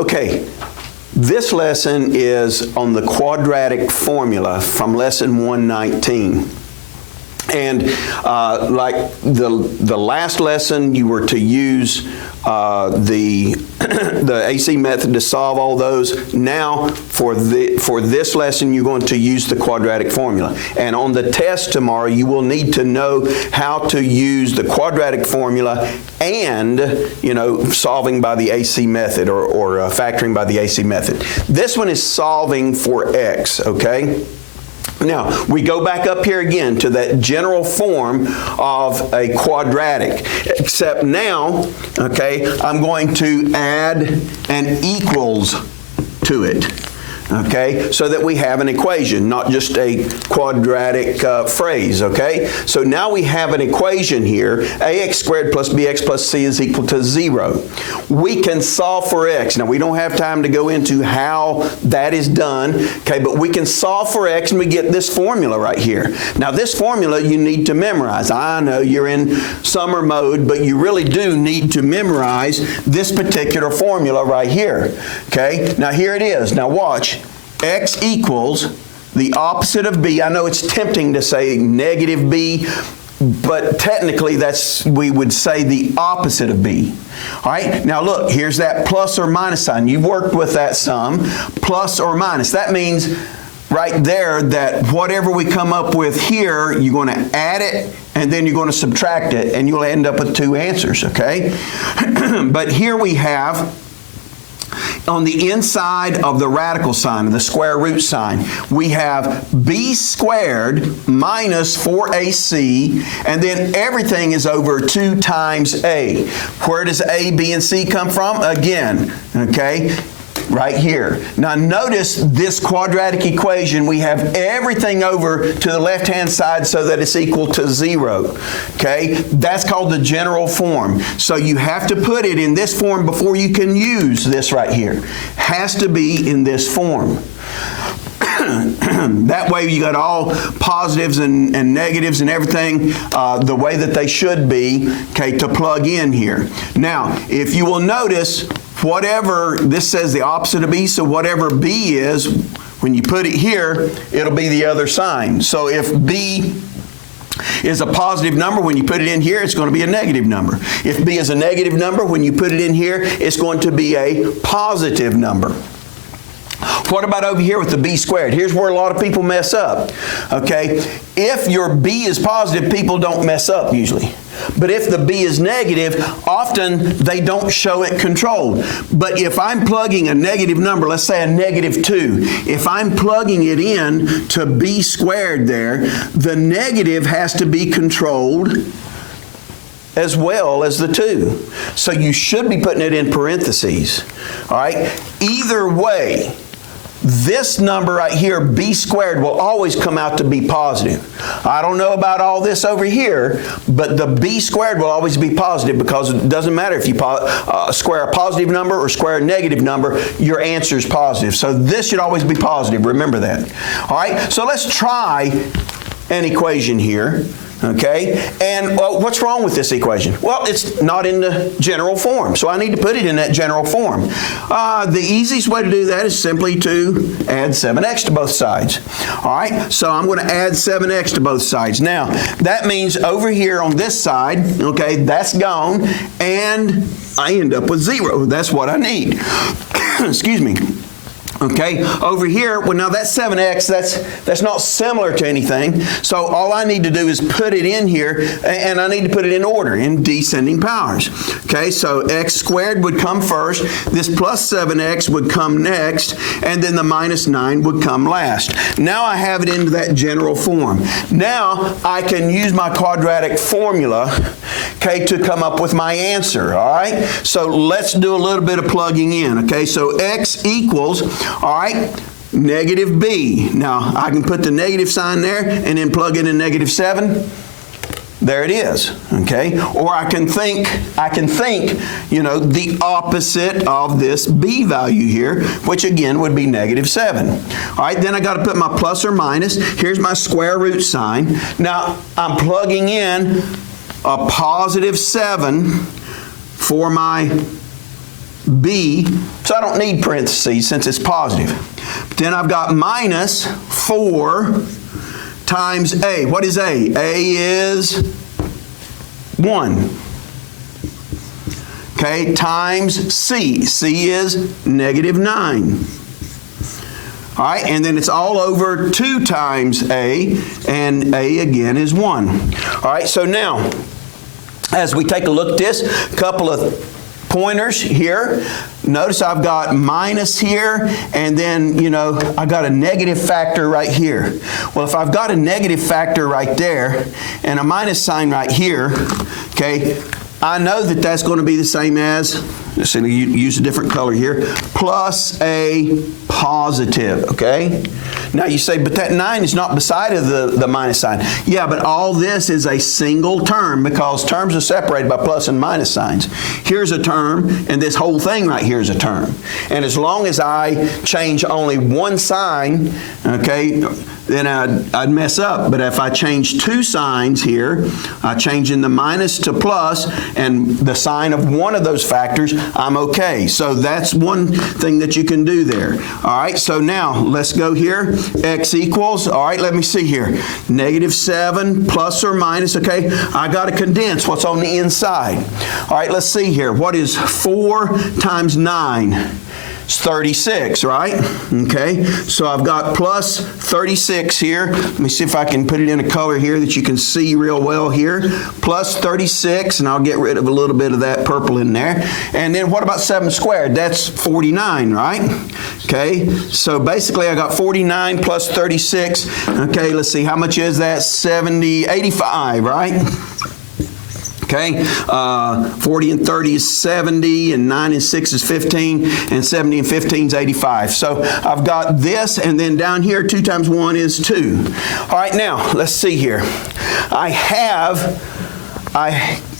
Okay, this lesson is on the quadratic formula from lesson 119. And like the last lesson, you were to use the AC method to solve all those. Now, for this lesson, you're going to use the quadratic formula. And on the test tomorrow, you will need to know how to use the quadratic formula and, solving by the AC method or factoring by the AC method. This one is solving for x, okay? Now, we go back up here again to that general form of a quadratic, except now, okay, I'm going to add an equals to it, okay, so that we have an equation, not just a quadratic phrase, okay? So now we have an equation here, ax squared plus bx plus c is equal to 0. We can solve for x. Now, we don't have time to go into how that is done, okay, but we can solve for x and we get this formula right here. Now, this formula you need to memorize. I know you're in summer mode, but you really do need to memorize this particular formula right here, okay? Now, here it is. Now, watch. X equals the opposite of b. I know it's tempting to say negative b, but technically we would say the opposite of b. All right, now look, here's that plus or minus sign. You've worked with that some, plus or minus. That means right there that whatever we come up with here, you're going to add it and then you're going to subtract it and you'll end up with two answers, okay? But here we have, on the inside of the radical sign, the square root sign, we have b squared minus 4ac, and then everything is over 2 times a. Where does a, b, and c come from? Again, okay, right here. Now notice this quadratic equation, we have everything over to the left-hand side so that it's equal to 0. Okay? That's called the general form. So you have to put it in this form before you can use this right here. Has to be in this form. That way you got all positives and negatives and everything the way that they should be, okay, to plug in here. Now, if you will notice, whatever, this says the opposite of b, so whatever b is, when you put it here, it'll be the other sign. So if b is a positive number, when you put it in here, it's going to be a negative number. If b is a negative number, when you put it in here, it's going to be a positive number. What about over here with the b squared? Here's where a lot of people mess up, okay? If your b is positive, people don't mess up usually. But if the b is negative, often they don't show it controlled. But if I'm plugging a negative number, let's say a negative 2, if I'm plugging it in to b squared there, the negative has to be controlled as well as the 2. So you should be putting it in parentheses. All right? Either way, this number right here, b squared, will always come out to be positive. I don't know about all this over here, but the b squared will always be positive because it doesn't matter if you square a positive number or square a negative number, your answer is positive. So this should always be positive. Remember that. All right, so let's try an equation here. Okay, and what's wrong with this equation? Well, it's not in the general form, so I need to put it in that general form. The easiest way to do that is simply to add 7x to both sides. All right, so I'm going to add 7x to both sides. Now, that means over here on this side, okay, that's gone, and I end up with 0. That's what I need. Excuse me. Okay, over here, well now that's 7x, that's not similar to anything, so all I need to do is put it in here, and I need to put it in order, in descending powers. Okay, so x squared would come first, this plus 7x would come next, and then the minus 9 would come last. Now I have it into that general form. Now I can use my quadratic formula, okay, to come up with my answer, all right? So let's do a little bit of plugging in, okay? So x equals, all right, negative b. Now, I can put the negative sign there and then plug in a negative 7. There it is, okay? Or I can think, the opposite of this b value here, which again would be negative 7. All right, then I got to put my plus or minus. Here's my square root sign. Now, I'm plugging in a positive 7 for my B, so I don't need parentheses since it's positive. But then I've got minus 4 times A. What is A? A is 1. Okay, times C. C is negative 9. All right, and then it's all over 2 times A, and A again is 1. All right, so now, as we take a look at this, a couple of pointers here. Notice I've got minus here, and then, I got a negative factor right here. Well, if I've got a negative factor right there and a minus sign right here, okay, I know that that's going to be the same as, let's see, use a different color here, plus a positive, okay? Now you say, but that 9 is not beside of the minus sign. Yeah, but all this is a single term because terms are separated by plus and minus signs. Here's a term, and this whole thing right here is a term. And as long as I change only one sign, okay, then I'd mess up. But if I change 2 signs here, I change in the minus to plus, and the sign of one of those factors, I'm okay. So that's one thing that you can do there. All right, so now let's go here. X equals, all right, let me see here. Negative 7 plus or minus, okay? I got to condense what's on the inside. All right, let's see here. What is 4 times 9? It's 36, right? Okay, so I've got plus 36 here. Let me see if I can put it in a color here that you can see real well here. Plus 36, and I'll get rid of a little bit of that purple in there. And then what about 7 squared? That's 49, right? Okay, so basically I got 49 plus 36. Okay, let's see, how much is that? 85, right? Okay, 40 and 30 is 70, and 9 and 6 is 15, and 70 and 15 is 85. So I've got this, and then down here, 2 times 1 is 2. All right, now, let's see here. I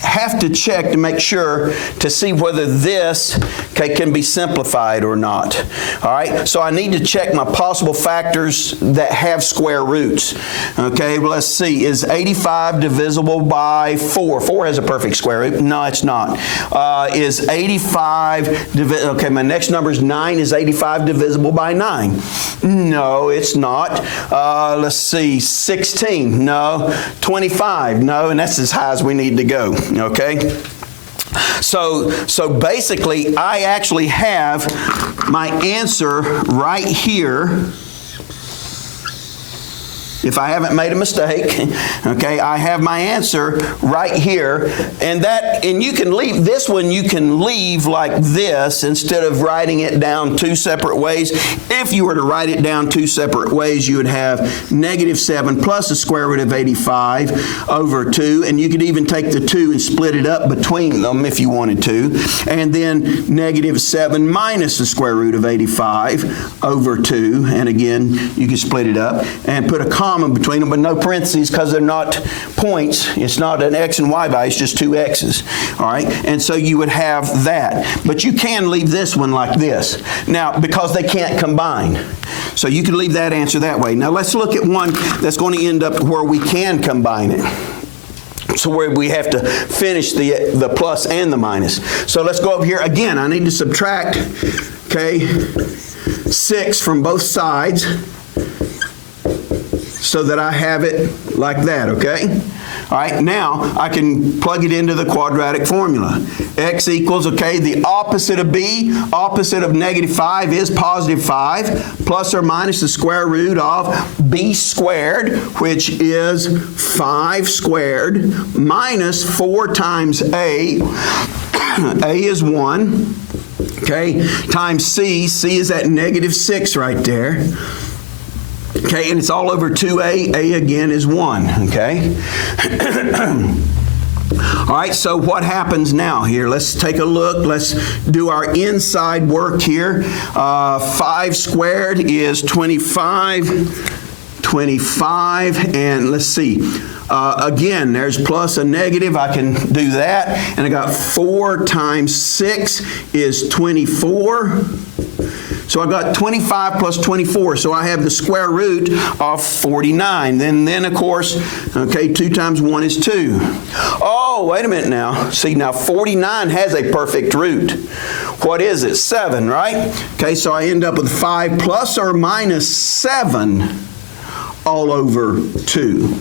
have to check to make sure to see whether this can be simplified or not. All right, so I need to check my possible factors that have square roots. Okay, well, let's see. Is 85 divisible by 4? 4 has a perfect square root. No, it's not. Is 85 okay, my next number is 9. Is 85 divisible by 9? No, it's not. Let's see. 16? No. 25? No, and that's as high as we need to go. Okay? So basically, I actually have my answer right here. If I haven't made a mistake, okay, I have my answer right here, and you can leave this one. You can leave like this instead of writing it down 2 separate ways. If you were to write it down 2 separate ways, you would have negative 7 plus the square root of 85 over 2, and you could even take the 2 and split it up between them if you wanted to, and then negative 7 minus the square root of 85 over 2, and again, you can split it up and put a comma between them, but no parentheses because they're not points. It's not an x and y value, it's just 2 x's. All right, and so you would have that. But you can leave this one like this. Now, because they can't combine. So you can leave that answer that way. Now let's look at one that's going to end up where we can combine it. So where we have to finish the plus and the minus. So let's go up here. Again, I need to subtract, okay, 6 from both sides, so that I have it like that, okay? All right, now I can plug it into the quadratic formula. X equals, okay, the opposite of B, opposite of negative 5 is positive 5, plus or minus the square root of B squared, which is 5 squared, minus 4 times A. A is 1, okay, times C. C is at negative 6 right there. Okay, and it's all over 2A. A again is 1, okay? All right, so what happens now here? Let's take a look. Let's do our inside work here. 5 squared is 25. 25, and let's see. Again, there's plus a negative. I can do that. And I got 4 times 6 is 24. So I got 25 plus 24, so I have the square root of 49. Then of course, okay, 2 times 1 is 2. Oh, wait a minute now. See, now 49 has a perfect root. What is it? 7, right? Okay, so I end up with 5 plus or minus 7 all over 2.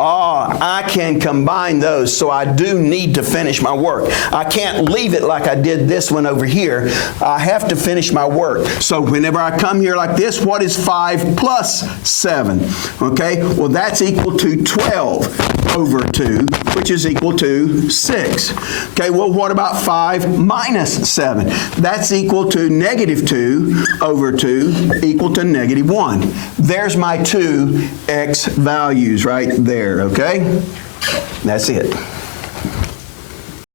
I can combine those, so I do need to finish my work. I can't leave it like I did this one over here. I have to finish my work. So whenever I come here like this, what is 5 plus 7? Okay, well that's equal to 12 over 2, which is equal to 6. Okay, well what about 5 minus 7? That's equal to negative 2 over 2, equal to negative 1. There's my two x values right there, okay? That's it.